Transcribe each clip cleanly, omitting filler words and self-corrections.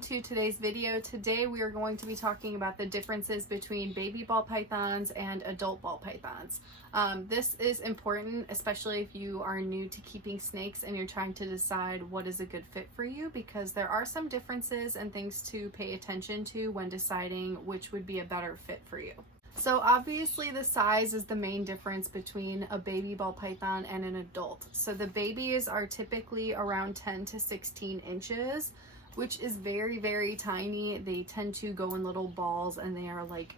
welcome to today's video. Today we are going to be talking about the differences between baby ball pythons and adult ball pythons. This is important, especially if you are new to keeping snakes and you're trying to decide what is a good fit for you, because there are some differences and things to pay attention to when deciding which would be a better fit for you. So obviously the size is the main difference between a baby ball python and an adult. So the babies are typically around 10 to 16 inches, which is very, very tiny. They tend to go in little balls and they are like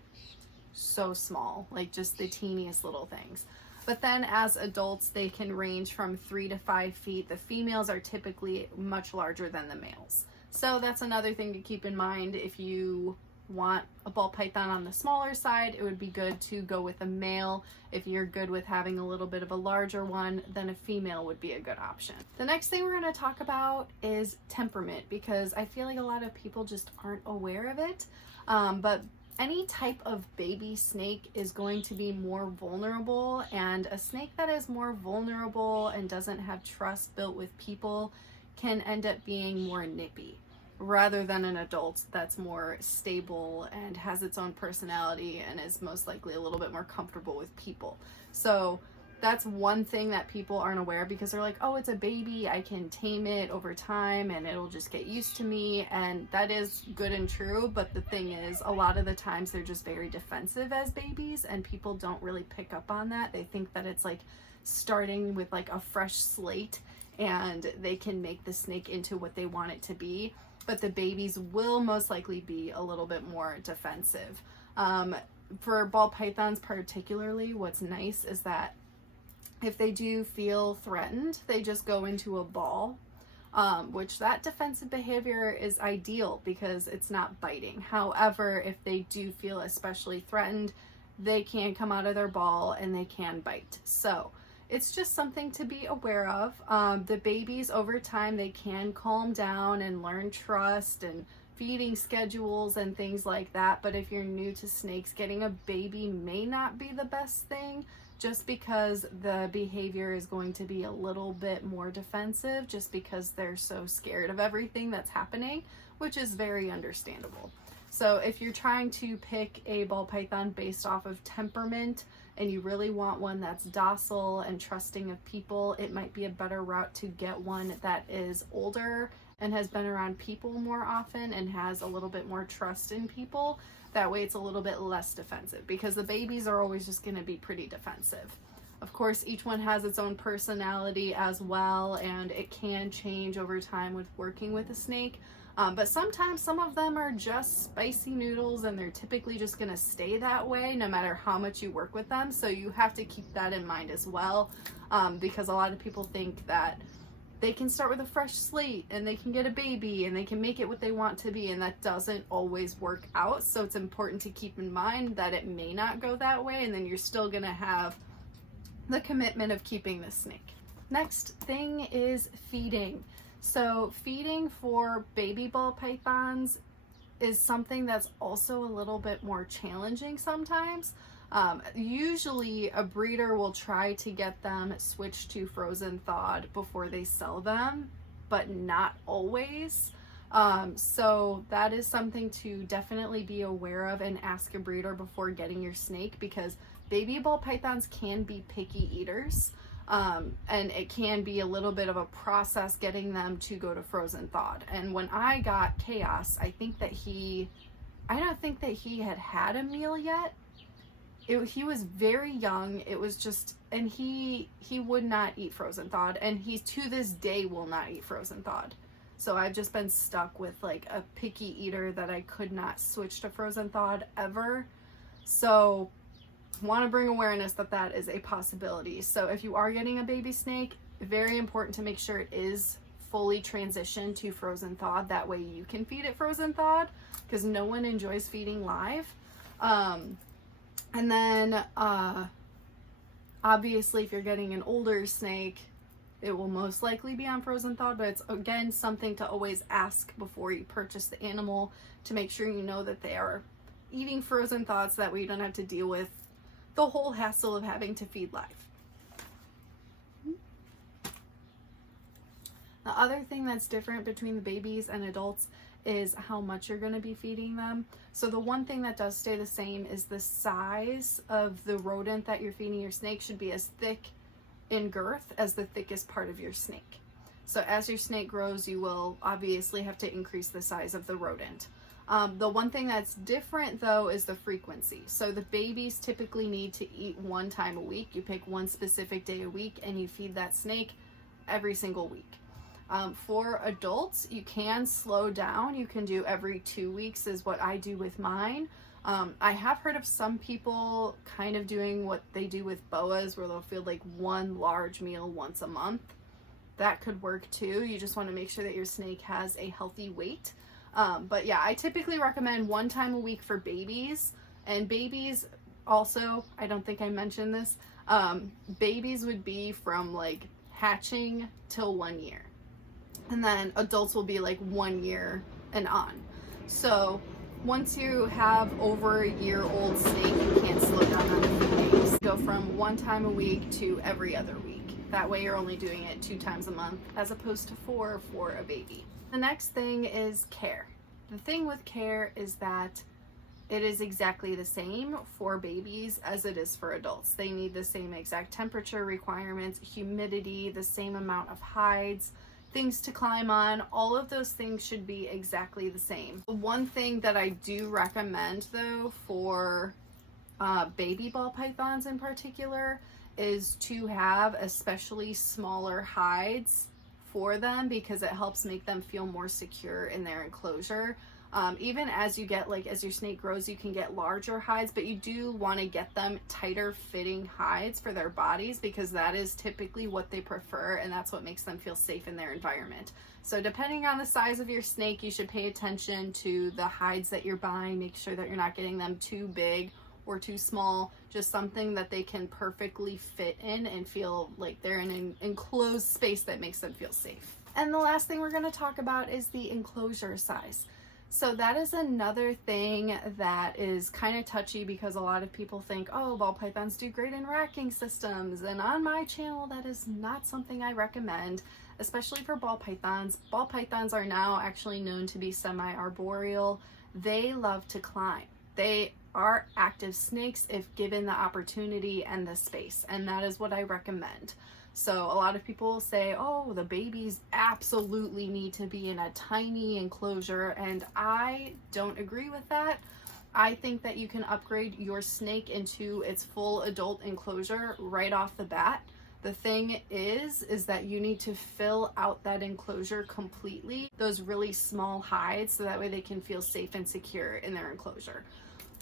so small, like just the teeniest little things. But then as adults, they can range from 3 to 5 feet. The females are typically much larger than the males. So that's another thing to keep in mind. If you want a ball python on the smaller side, it would be good to go with a male. If you're good with having a little bit of a larger one, then a female would be a good option. The next thing we're going to talk about is temperament, because I feel like a lot of people just aren't aware of it. But any type of baby snake is going to be more vulnerable, and a snake that is more vulnerable and doesn't have trust built with people can end up being more nippy, rather than an adult that's more stable and has its own personality and is most likely a little bit more comfortable with people. So that's one thing that people aren't aware, because they're like, oh, it's a baby, I can tame it over time and it'll just get used to me. And that is good and true, but the thing is, a lot of the times they're just very defensive as babies, and people don't really pick up on that. They think that it's like starting with like a fresh slate and they can make the snake into what they want it to be. But the babies will most likely be a little bit more defensive. For ball pythons particularly, what's nice is that if they do feel threatened, they just go into a ball, which that defensive behavior is ideal because it's not biting. However, if they do feel especially threatened, they can come out of their ball and they can bite. So it's just something to be aware of. The babies over time, they can calm down and learn trust and feeding schedules and things like that. But if you're new to snakes, getting a baby may not be the best thing, just because the behavior is going to be a little bit more defensive, just because they're so scared of everything that's happening, which is very understandable. So if you're trying to pick a ball python based off of temperament, and you really want one that's docile and trusting of people, it might be a better route to get one that is older and has been around people more often and has a little bit more trust in people. That way it's a little bit less defensive, because the babies are always just going to be pretty defensive. Of course, each one has its own personality as well, and it can change over time with working with a snake. But sometimes some of them are just spicy noodles, and they're typically just going to stay that way no matter how much you work with them. So you have to keep that in mind as well, because a lot of people think that they can start with a fresh slate and they can get a baby and they can make it what they want to be, and that doesn't always work out. So it's important to keep in mind that it may not go that way, and then you're still going to have the commitment of keeping this snake. Next thing is feeding. So feeding for baby ball pythons is something that's also a little bit more challenging sometimes. Usually a breeder will try to get them switched to frozen thawed before they sell them, but not always. So that is something to definitely be aware of and ask a breeder before getting your snake, because baby ball pythons can be picky eaters. And it can be a little bit of a process getting them to go to frozen thawed. And when I got Chaos, I don't think that he had a meal yet. He was very young. It was just, and he would not eat frozen thawed, and he to this day will not eat frozen thawed. So I've just been stuck with like a picky eater that I could not switch to frozen thawed ever. So want to bring awareness that that is a possibility. So if you are getting a baby snake, very important to make sure it is fully transitioned to frozen thawed. That way you can feed it frozen thawed, because no one enjoys feeding live. And then obviously if you're getting an older snake, it will most likely be on frozen thawed, but it's again something to always ask before you purchase the animal, to make sure you know that they are eating frozen thawed, so that way you don't have to deal with the whole hassle of having to feed live. The other thing that's different between the babies and adults is how much you're going to be feeding them. So the one thing that does stay the same is the size of the rodent that you're feeding your snake should be as thick in girth as the thickest part of your snake. So as your snake grows, you will obviously have to increase the size of the rodent. The one thing that's different though is the frequency. So the babies typically need to eat one time a week. You pick one specific day a week and you feed that snake every single week. For adults, you can slow down. You can do every 2 weeks is what I do with mine. I have heard of some people kind of doing what they do with boas, where they'll feed like one large meal once a month. That could work too. You just want to make sure that your snake has a healthy weight. But yeah, I typically recommend one time a week for babies. And babies also, I don't think I mentioned this, babies would be from like hatching till 1 year. And then adults will be like 1 year and on. So once you have over a year-old snake, you can't slow down on the feedings. Go from one time a week to every other week. That way you're only doing it 2 times a month as opposed to 4 for a baby. The next thing is care. The thing with care is that it is exactly the same for babies as it is for adults. They need the same exact temperature requirements, humidity, the same amount of hides, things to climb on. All of those things should be exactly the same. One thing that I do recommend though for baby ball pythons in particular is to have especially smaller hides for them, because it helps make them feel more secure in their enclosure. Even as you get, like, as your snake grows, you can get larger hides, but you do want to get them tighter fitting hides for their bodies, because that is typically what they prefer, and that's what makes them feel safe in their environment. So depending on the size of your snake, you should pay attention to the hides that you're buying. Make sure that you're not getting them too big or too small, just something that they can perfectly fit in and feel like they're in an enclosed space that makes them feel safe. And the last thing we're going to talk about is the enclosure size. So that is another thing that is kind of touchy, because a lot of people think, oh, ball pythons do great in racking systems. And on my channel, that is not something I recommend, especially for ball pythons. Ball pythons are now actually known to be semi-arboreal. They love to climb. They are active snakes if given the opportunity and the space, and that is what I recommend. So a lot of people will say, oh, the babies absolutely need to be in a tiny enclosure, and I don't agree with that. I think that you can upgrade your snake into its full adult enclosure right off the bat. The thing is that you need to fill out that enclosure completely, those really small hides, so that way they can feel safe and secure in their enclosure.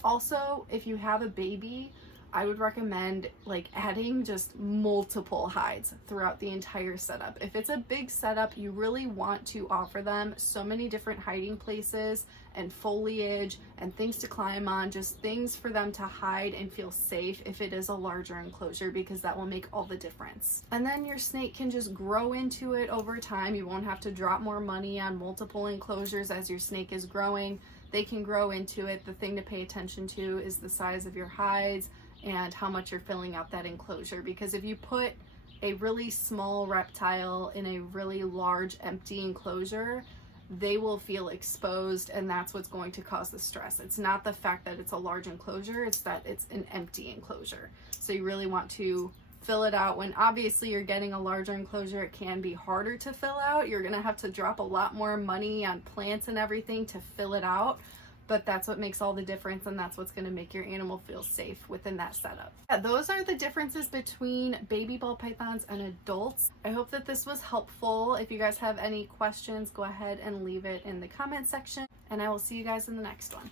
Also, if you have a baby, I would recommend like adding just multiple hides throughout the entire setup. If it's a big setup, you really want to offer them so many different hiding places and foliage and things to climb on, just things for them to hide and feel safe if it is a larger enclosure, because that will make all the difference. And then your snake can just grow into it over time. You won't have to drop more money on multiple enclosures as your snake is growing. They can grow into it. The thing to pay attention to is the size of your hides and how much you're filling out that enclosure, because if you put a really small reptile in a really large empty enclosure, they will feel exposed, and that's what's going to cause the stress. It's not the fact that it's a large enclosure, it's that it's an empty enclosure. So you really want to fill it out. When obviously you're getting a larger enclosure, it can be harder to fill out. You're gonna have to drop a lot more money on plants and everything to fill it out, but that's what makes all the difference, and that's what's gonna make your animal feel safe within that setup. Yeah, those are the differences between baby ball pythons and adults. I hope that this was helpful. If you guys have any questions, go ahead and leave it in the comment section, and I will see you guys in the next one.